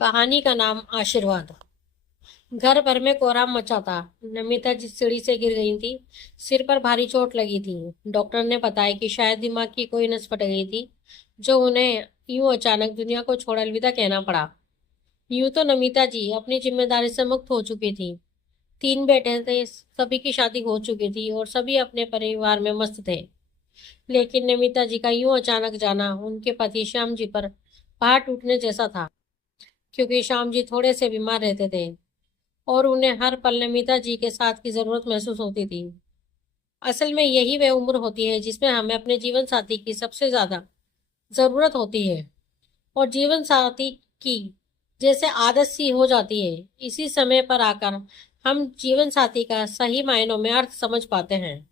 कहानी का नाम आशीर्वाद। घर भर में कोहराम मचा था। नमिता जिस सीढ़ी से गिर गई थी, सिर पर भारी चोट लगी थी। डॉक्टर ने बताया कि शायद दिमाग की कोई नस फट गई थी, जो उन्हें यूं अचानक दुनिया को छोड़ अलविदा कहना पड़ा। यूं तो नमिता जी अपनी जिम्मेदारी से मुक्त हो चुकी थी। 3 बेटे थे, सभी की शादी हो चुकी थी और सभी अपने परिवार में मस्त थे। लेकिन नमिता जी का यूं अचानक जाना उनके पति श्याम जी पर पहाड़ टूटने जैसा था, क्योंकि श्याम जी थोड़े से बीमार रहते थे और उन्हें हर पल नमिता जी के साथ की जरूरत महसूस होती थी। असल में यही वह उम्र होती है जिसमें हमें अपने जीवन साथी की सबसे ज्यादा जरूरत होती है, और जीवन साथी की जैसे आदत सी हो जाती है। इसी समय पर आकर हम जीवन साथी का सही मायनों में अर्थ समझ पाते हैं,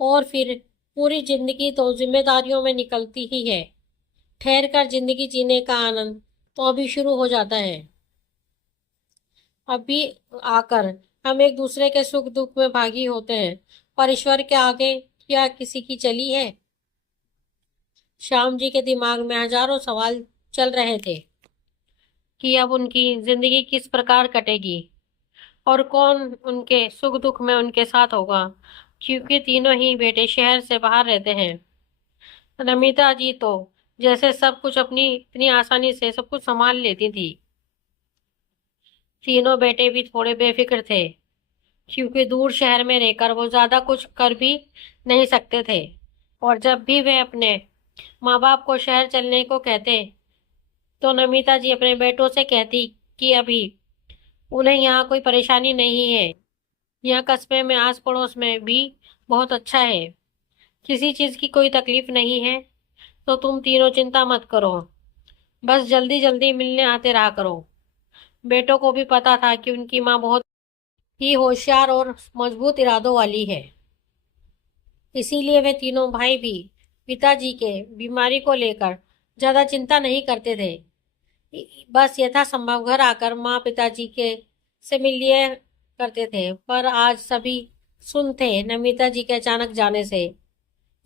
और फिर पूरी जिंदगी तो जिम्मेदारियों में निकलती ही है। ठहर कर जिंदगी जीने का आनंद तो अभी शुरू हो जाता है। अभी आकर हम एक दूसरे के सुख दुख में भागी होते हैं, पर ईश्वर के आगे क्या किसी की चली है। श्याम जी के दिमाग में हजारों सवाल चल रहे थे कि अब उनकी जिंदगी किस प्रकार कटेगी और कौन उनके सुख दुख में उनके साथ होगा, क्योंकि तीनों ही बेटे शहर से बाहर रहते हैं। नमिता जी तो जैसे सब कुछ अपनी इतनी आसानी से सब कुछ संभाल लेती थी। तीनों बेटे भी थोड़े बेफिक्र थे, क्योंकि दूर शहर में रहकर वो ज्यादा कुछ कर भी नहीं सकते थे। और जब भी वे अपने माँ बाप को शहर चलने को कहते, तो नमिता जी अपने बेटों से कहती कि अभी उन्हें यहाँ कोई परेशानी नहीं है। यहाँ कस्बे में आस पड़ोस में भी बहुत अच्छा है, किसी चीज की कोई तकलीफ नहीं है। तो तुम तीनों चिंता मत करो, बस जल्दी जल्दी मिलने आते रहा करो। बेटों को भी पता था कि उनकी माँ बहुत ही होशियार और मजबूत इरादों वाली है। इसीलिए वे तीनों भाई भी पिताजी के बीमारी को लेकर ज्यादा चिंता नहीं करते थे। बस यथासंभव घर आकर माँ पिताजी के से मिल लिए करते थे। पर आज सभी सुन थे नमिता जी के अचानक जाने से।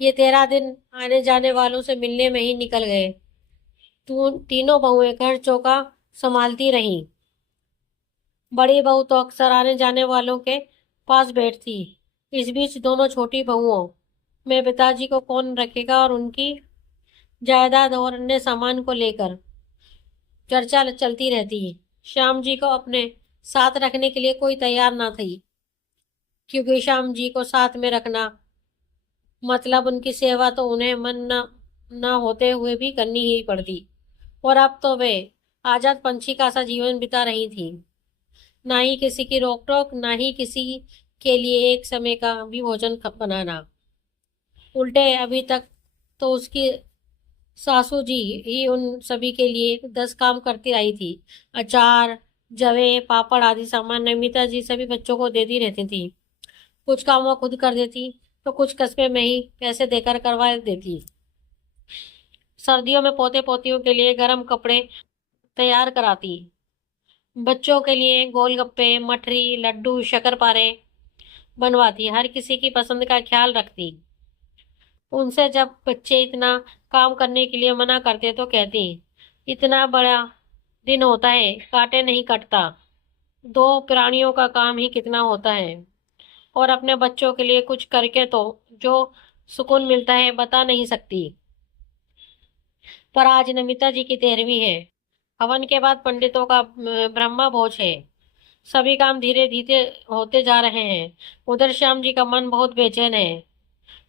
ये 13 दिन आने जाने वालों से मिलने में ही निकल गए। तीनों बहुएं घर चौका संभालती रहीं। बड़ी बहू तो अक्सर आने जाने वालों के पास बैठती। इस बीच दोनों छोटी बहुओं में पिताजी को कौन रखेगा और उनकी जायदाद और अन्य सामान को लेकर चर्चा चलती रहती। श्याम जी को अपने साथ रखने के लिए कोई तैयार ना थी, क्योंकि श्याम जी को साथ में रखना मतलब उनकी सेवा तो उन्हें मन न होते हुए भी करनी ही पड़ती। और अब तो वे आजाद पंछी का सा जीवन बिता रही थी, ना ही किसी की रोक टोक, ना ही किसी के लिए एक समय का भी भोजन बनाना। उल्टे अभी तक तो उसकी सासू जी ही उन सभी के लिए 10 काम करती रही थी। अचार, जवे, पापड़ आदि सामान नमिता जी सभी बच्चों को देती रहती थी। कुछ काम वो खुद कर देती, तो कुछ कस्बे में ही पैसे देकर करवा देती। सर्दियों में पोते पोतियों के लिए गर्म कपड़े तैयार कराती। बच्चों के लिए गोलगप्पे, मठरी, लड्डू, शक्करपारे बनवाती। हर किसी की पसंद का ख्याल रखती। उनसे जब बच्चे इतना काम करने के लिए मना करते तो कहती, इतना बड़ा दिन होता है, काटे नहीं कटता। 2 प्राणियों का काम ही कितना होता है, और अपने बच्चों के लिए कुछ करके तो जो सुकून मिलता है बता नहीं सकती। पर आज नमिता जी की 13वीं है। हवन के बाद पंडितों का ब्रह्मा भोज है। सभी काम धीरे धीरे होते जा रहे हैं। उधर श्याम जी का मन बहुत बेचैन है।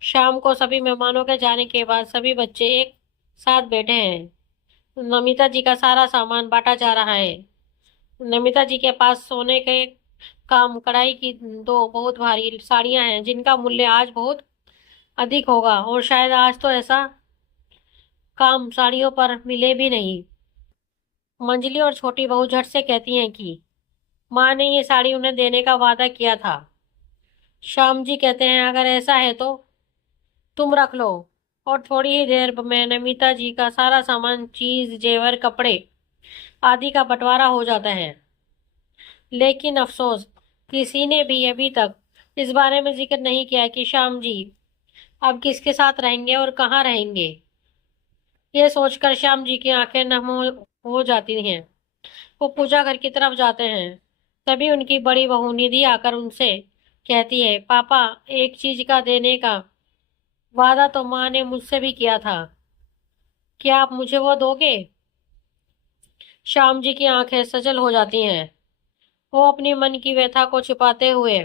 शाम को सभी मेहमानों के जाने के बाद सभी बच्चे एक साथ बैठे हैं। नमिता जी का सारा सामान बांटा जा रहा है। नमिता जी के पास सोने के काम कढ़ाई की 2 बहुत भारी साड़ियां हैं, जिनका मूल्य आज बहुत अधिक होगा, और शायद आज तो ऐसा काम साड़ियों पर मिले भी नहीं। मंजली और छोटी बहू झट से कहती हैं कि माँ ने ये साड़ी उन्हें देने का वादा किया था। श्याम जी कहते हैं, अगर ऐसा है तो तुम रख लो। और थोड़ी ही देर में नमिता जी का सारा सामान, चीज, जेवर, कपड़े आदि का बंटवारा हो जाता है। लेकिन अफसोस, किसी ने भी अभी तक इस बारे में जिक्र नहीं किया कि श्याम जी अब किसके साथ रहेंगे और कहाँ रहेंगे। ये सोचकर श्याम जी की आंखें नम हो जाती हैं। वो पूजा घर की तरफ जाते हैं। तभी उनकी बड़ी बहू निधि आकर उनसे कहती है, पापा, एक चीज का देने का वादा तो माँ ने मुझसे भी किया था, क्या आप मुझे वो दोगे? श्याम जी की आंखें सजल हो जाती हैं। वो अपनी मन की व्यथा को छिपाते हुए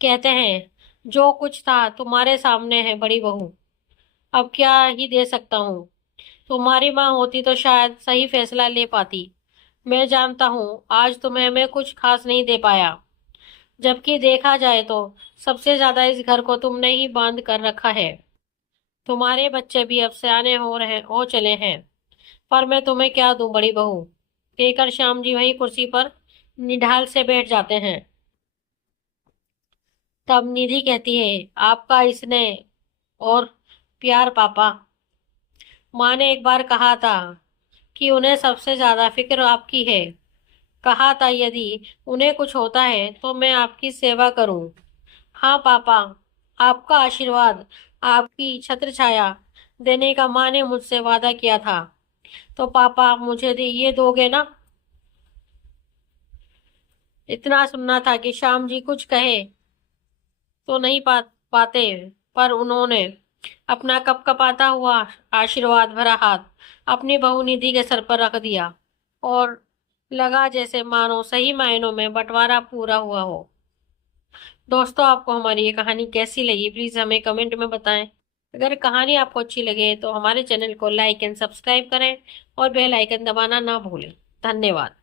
कहते हैं, जो कुछ था तुम्हारे सामने है बड़ी बहू, अब क्या ही दे सकता हूँ। तुम्हारी माँ होती तो शायद सही फैसला ले पाती। मैं जानता हूँ आज तुम्हें मैं कुछ खास नहीं दे पाया, जबकि देखा जाए तो सबसे ज्यादा इस घर को तुमने ही बांध कर रखा है। तुम्हारे बच्चे भी अब सयाने हो चले हैं, पर मैं तुम्हें क्या दूं बड़ी बहू। कहकर श्याम जी वहीं कुर्सी पर निढाल से बैठ जाते हैं। तब निधि कहती है, आपका स्नेह और प्यार पापा। माँ ने एक बार कहा था कि उन्हें सबसे ज्यादा फिक्र आपकी है। कहा था यदि उन्हें कुछ होता है तो मैं आपकी सेवा करूं। हाँ पापा, आपका आशीर्वाद, आपकी छत्र छाया देने का माँ ने मुझसे वादा किया था। तो पापा आप मुझे ये दोगे ना? इतना सुनना था कि श्याम जी कुछ कहे तो नहीं पाते, पर उन्होंने अपना कपकपाता हुआ आशीर्वाद भरा हाथ अपनी बहू निधि के सर पर रख दिया और लगा जैसे मानो सही मायनों में बंटवारा पूरा हुआ हो। दोस्तों, आपको हमारी ये कहानी कैसी लगी प्लीज हमें कमेंट में बताएं। अगर कहानी आपको अच्छी लगे तो हमारे चैनल को लाइक एंड सब्सक्राइब करें और बेल आइकन दबाना ना भूलें। धन्यवाद।